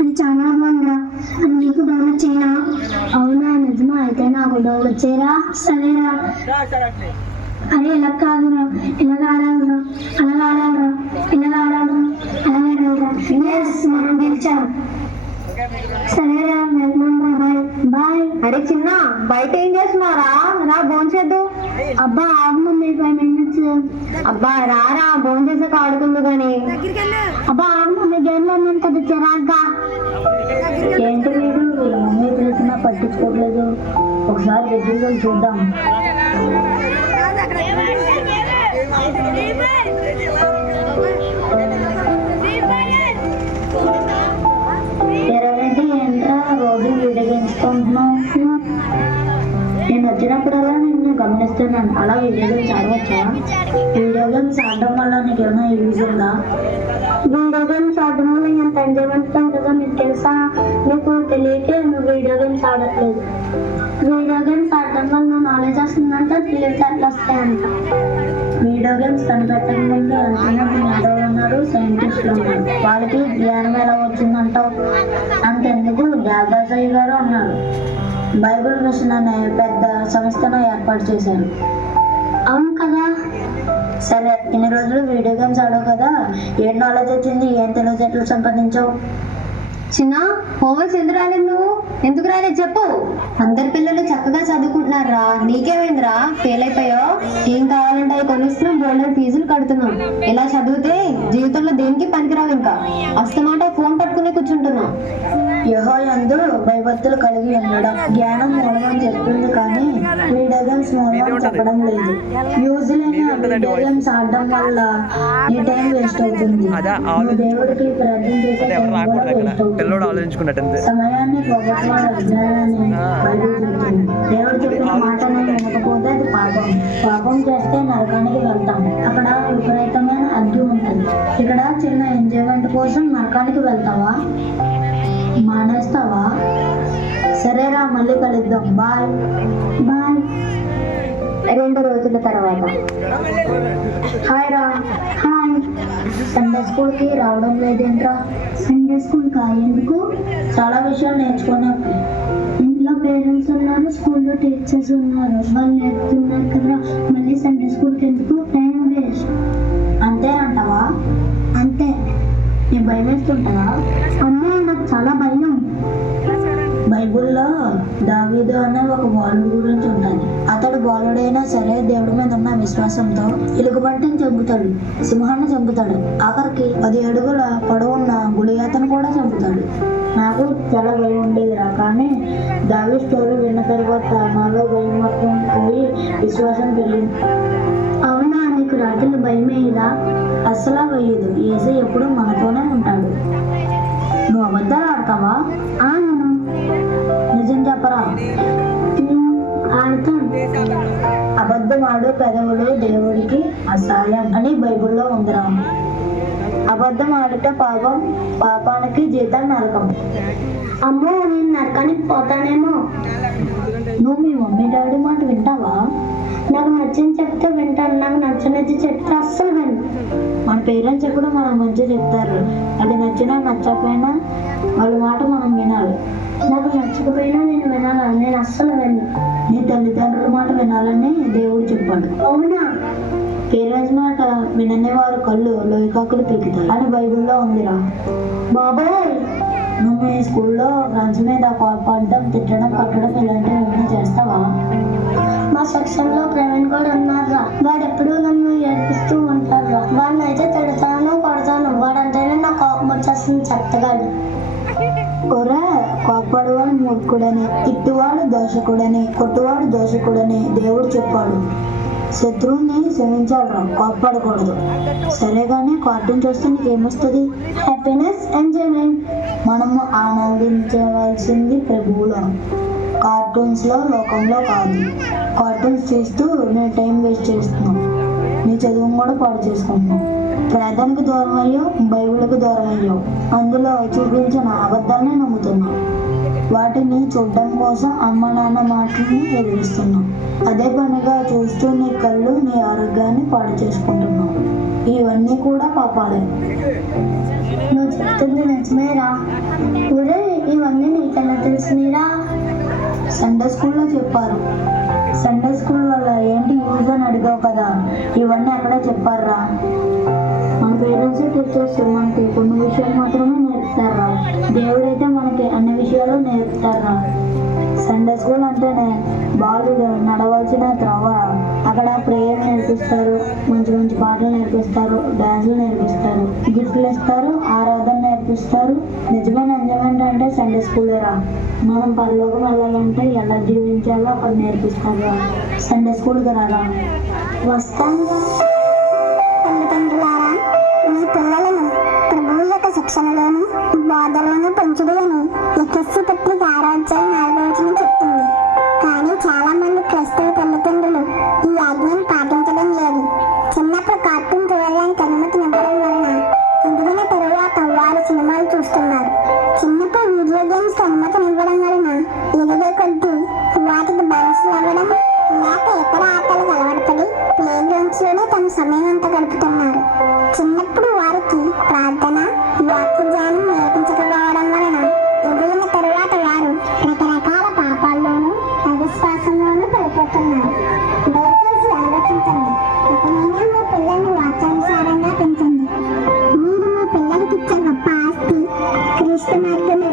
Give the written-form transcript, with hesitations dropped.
అది చాలా బాగుందా, అని నీకు డౌన్లోడ్ చేయనా? అవునా, నిజమా? అయితే నాకు డౌన్లోడ్ చేయరా? సరేరా. అరే ఇలా కాదురా, ఇలా ఆడాలరా, అలా ఆడాలరా, ఇలా ఆడాలరా, అలా ఆడాలరా. మనం గెలిచాం. సరేరా, బాయ్ బాయ్. అరే చిన్న, బయట ఏం చేస్తున్నారా? రా భోంచేద్దు. అబ్బా ఆగు మమ్మీ, 5 minutes. అబ్బా రారా, భోంచేసాక ఆడుకుందు కానీ. అబ్బా ఆగు మమ్మీ, గేమ్లో ఉన్నాను కదా, చిరాగ్గా. ఏంటి వీడు, వీళ్ళ మమ్మీ పిలిచినా పట్టించుకోవట్లేదు. ఒకసారి దగ్గరగా చూద్దాం. ఏంట్రా రోజు వీడియో గేమ్స్ కొంటున్నావు? నేను వచ్చినప్పుడల్లా నేను గమనిస్తున్నాను. అలా వీడియో గేమ్స్ ఆడవచ్చా? వీడియో గేమ్స్ ఆడడం వల్ల నీకు ఏమైనా యూజ్ ఉందా? వీడియో గేమ్స్ ఆడడం వల్ల ఎంత ఎంజాయ్మెంట్ ఉంటుందో నీకు తెలుసా? నీకు తెలియకే నువ్వు వీడియో గేమ్స్ ఆడట్లేదు. వీడియో గేమ్స్ ఆడటం వల్ల నువ్వు నాలెడ్జ్ వస్తుందంట, తెలివితేటలు వస్తాయంట. వీడియో గేమ్స్ కనిపెట్టక ముందు ఎంతమంది మేధావులు ఉన్నారు, సైంటిస్టులు ఉన్నారు. వాళ్ళకి జ్ఞానం ఎలా వచ్చిందంటావు? అంతెందుకు, దేవదాసయ్య గారు ఉన్నారు. బైబిల్ మిషన్ అనే పెద్ద సంస్థను ఏర్పాటు చేశారు. అవును కదా. సరే, ఇన్ని రోజులు వీడియో గేమ్స్ ఆడవు కదా, ఏం నాలెడ్జ్ వచ్చింది, ఏం తెలివితేటలు సంపాదించావు? చిన్న, హోంవర్క్స్ ఎందుకు రాలేదు నువ్వు? ఎందుకు రాలేదు చెప్పు. అందరి పిల్లలు చక్కగా చదువుకుంటున్నారా, నీకేమైందిరా, ఫెయిల్ అయిపోయావు? ఏం కావాలంటే అవి కొనిస్తున్నాం, బోల్డర్ ఫీజులు కడుతున్నాం. ఇలా చదివితే జీవితంలో దేనికి పనికిరావు. ఇంకా అస్తమాట ఫోన్ పట్టుకుని కూర్చుంటున్నాం. యెహోవాయందు భయభక్తులు కలిగి ఉండడం జ్ఞానం మూలమని చెప్తుంది, కానీ వీడియో గేమ్స్ మూలమని చెప్పడం లేదు. యూజ్ లేని వీడియో గేమ్స్ ఆడడం వల్ల నీ టైం వేస్ట్ అవుతుంది. దేవుడికి ప్రార్థన చేసే టైం కూడా వేస్ట్ అవుతుంది. సమయాన్ని పోగొట్టుకోవడం అజ్ఞానాన్ని బైబిల్ చెప్తుంది. దేవుడు చెప్పిన మాటను వినకపోతే అది పాపం. పాపం చేస్తే నరకానికి వెళ్తాం. అక్కడ విపరీతమైన అగ్ని ఉంటుంది. ఇక్కడ చిన్న ఎంజాయ్మెంట్ కోసం నరకానికి వెళ్తావా? మానేస్తావా? సరేరా, మళ్ళీ కలుద్దాం. Bye bye. 2 రోజుల తర్వాత. హాయ్ రా. హాయ్. సండే స్కూల్ కి రావడం లేదేంట్రా? సండే స్కూల్ కా? ఎందుకు? చాలా విషయాలు నేర్చుకున్నాను. ఇంట్లో పేరెంట్స్ ఉన్నారు, స్కూల్లో టీచర్స్ ఉన్నారు, వాళ్ళు నేర్పుతున్నారు కదా, మళ్ళీ సండే స్కూల్కి ఎందుకు? Time waste. అంతే అంటావా? అంతే. నీ భయం వేస్తుంటావా? అమ్మా, నాకు చాలా భయం. బైబుల్లో దావీదు అనే ఒక బాలుడు గురించి ఉంటుంది. అతడు బాలుడైనా సరే దేవుడి మీద ఉన్న విశ్వాసంతో ఎలుగుబంటిని చంపుతాడు, సింహాన్ని చంపుతాడు, ఆఖరికి 10 అడుగుల పొడవున్న గుళియాతను కూడా చంపుతాడు. నాకు చాలా భయం ఉండేదిరా, కానీ దావీదు స్టోరీ విన్న తర్వాత నాలో భయం మొత్తం పోయి విశ్వాసం పెరిగింది. అవునా, నీకు రాత్రులు భయం వేయదా? అస్సలా వేయదు. యేసు ఎప్పుడు మనతోనే ఉంటాడు. నువ్వు అబద్ధాలు ఆడతావా? నిజం చెప్పరా? ఆడతాను. అబద్ధం ఆడు పెదవులు దేవుడికి అసహ్యం అని బైబిల్లో ఉందిరా. అబద్ధం ఆడిట పాపం, పాపానికి జీతం నరకం. అమ్మో, నేను నరకానికి పోతానేమో. నువ్వు మీ మమ్మీ డాడీ మాట వింటావా? నాకు నచ్చింది చెప్తే వింటాను, నాకు నచ్చనిది చెప్తే అస్సలు విను. మన పేరెంట్స్ ఎప్పుడు మనం మంచిగా చెప్తారు. అది నచ్చినా నచ్చకపోయినా వాళ్ళ మాట మనం వినాలి. నాకు నచ్చకపోయినా నేను వినాలి, నేను అస్సలు విను. నీ తల్లిదండ్రుల మాట వినాలని దేవుడు చెప్పాడు. అవునా? పేరెంట్స్ మాట వినని వారు కళ్ళు లోయకాకులు పీకుతాయి అని బైబిల్లో ఉందిరా. బాబాయ్, నువ్వు మీ స్కూల్లో ఫ్రెండ్స్ మీద కోపడడం, తిట్టడం, కొట్టడం ఇలాంటివి ఏమైనా చేస్తావా? మా సెక్షన్ లో ప్రవీణ్ కూడా ఉన్నారా, వాడు ఎప్పుడు నన్ను ఏడిపిస్తూ ఉంటారు. వాడిని అయితే తిడతాను, కొడతాను. వాడంటేనే నాకు కోపం వచ్చేస్తుంది, చెత్తగాడు. ఒరే, కోపడవాడు మూర్ఖుడని, తిట్టువాడు దోషకుడని, కొట్టువాడు దోషకుడని దేవుడు చెప్పాడు. శత్రువుని క్షమించాలరా, కోపడకూడదు. సరే కానీ కార్టూన్ చూస్తే నీకేమొస్తుంది? Happiness, enjoyment. మనము ఆనందించవలసింది ప్రభువులో, కార్టూన్స్ లో, లోకంలో కాదు. కార్టూన్స్ చూస్తూ నేను టైం వేస్ట్ చేస్తున్నాం, నీ చదువును కూడా పాడు చేసుకుంటున్నాం. ప్రార్థనకు దూరం అయ్యో, బైబిల్కి దూరం అయ్యో. అందులో చూపించిన అబద్ధాన్ని నమ్ముతున్నాం. వాటిని చూడడం కోసం అమ్మ నాన్న మాటలను ఎదిరిస్తున్నాం. అదే పనిగా చూస్తూ నీ కళ్ళు, నీ ఆరోగ్యాన్ని పాడు చేసుకుంటున్నాం. ఇవన్నీ కూడా పాపాలే. నువ్వు చెప్తుంది నిజమేరా. తెలిసినరా? సండే స్కూల్లో చెప్పారు. సండే స్కూల్ వల్ల ఏంటి యూజ్ అని అడిగావు కదా, ఇవన్నీ అక్కడ చెప్పారా? మన పేరెంట్స్ టీచర్స్ మనకి కొన్ని విషయాలు మాత్రమే నేర్పుతారా? దేవుడైతే మనకి అన్ని విషయాలు నేర్పుతారా? సండే స్కూల్ అంటేనే బాలుడు నడవలసిన త్రోవరా. అక్కడ ప్రేయర్ నేర్పిస్తారు, మంచి మంచి పాటలు నేర్పిస్తారు, డాన్సులు నేర్పిస్తారు, గిఫ్ట్లు ఇస్తారు, ఆరాధన నేర్పిస్తారు. నిజమైన ఎంజాయ్మెంట్ అంటే సండే స్కూలేరా. మనం పరలోకం వెళ్ళాలంటే ఎలా జీవించాలో అక్కడ నేర్పిస్తారు. సండే స్కూల్కి రారా? వస్తాను. తల్లిదండ్రులారా, మీ పిల్లలను ప్రభువు యొక్క శిక్షణలోను బోధలోను పెంచుడు అని ఎఫెసీ పత్రిక 6వ అధ్యాయం 4వ వచనం చెప్తుంది. కానీ చాలా మంది క్రైస్తవ తల్లిదండ్రులు ఈ ఆజ్ఞను పాటించడం లేదు. చిన్నప్పుడు కార్టూన్ చూడడానికి అనుమతినివ్వడం వలన ఎదిగిన తరువాత వారు సినిమాలు చూస్తున్నారు. చిన్నప్పుడు వీడియో గేమ్స్ అనుమతినివ్వడం వలన ఎదిగే కొద్దీ వాటికి బానిసలు అవ్వడం, లేక ఇతర ఆటలకు అలవాటుపడి ప్లే గ్రౌండ్స్ లోనే తమ సమయం అంతా గడుపుతున్నారు. చిన్నప్పుడు వారికి ప్రార్థన, వాక్య జ్ఞానం నేర్పించకపోవడం వలన ఎదిగిన తరువాత వారు రకరకాల పాపాల్లోనూ అవిశ్వాసంలోనూ పడిపోతున్నారు. దయచేసి ఆలోచించండి. ఇకనైనా మీ పిల్లల్ని వాక్యానుసారంగా పెంచండి. మీరు మీ పిల్లలకి ఇచ్చే గొప్ప ఆస్తి క్రీస్తు మార్గమే.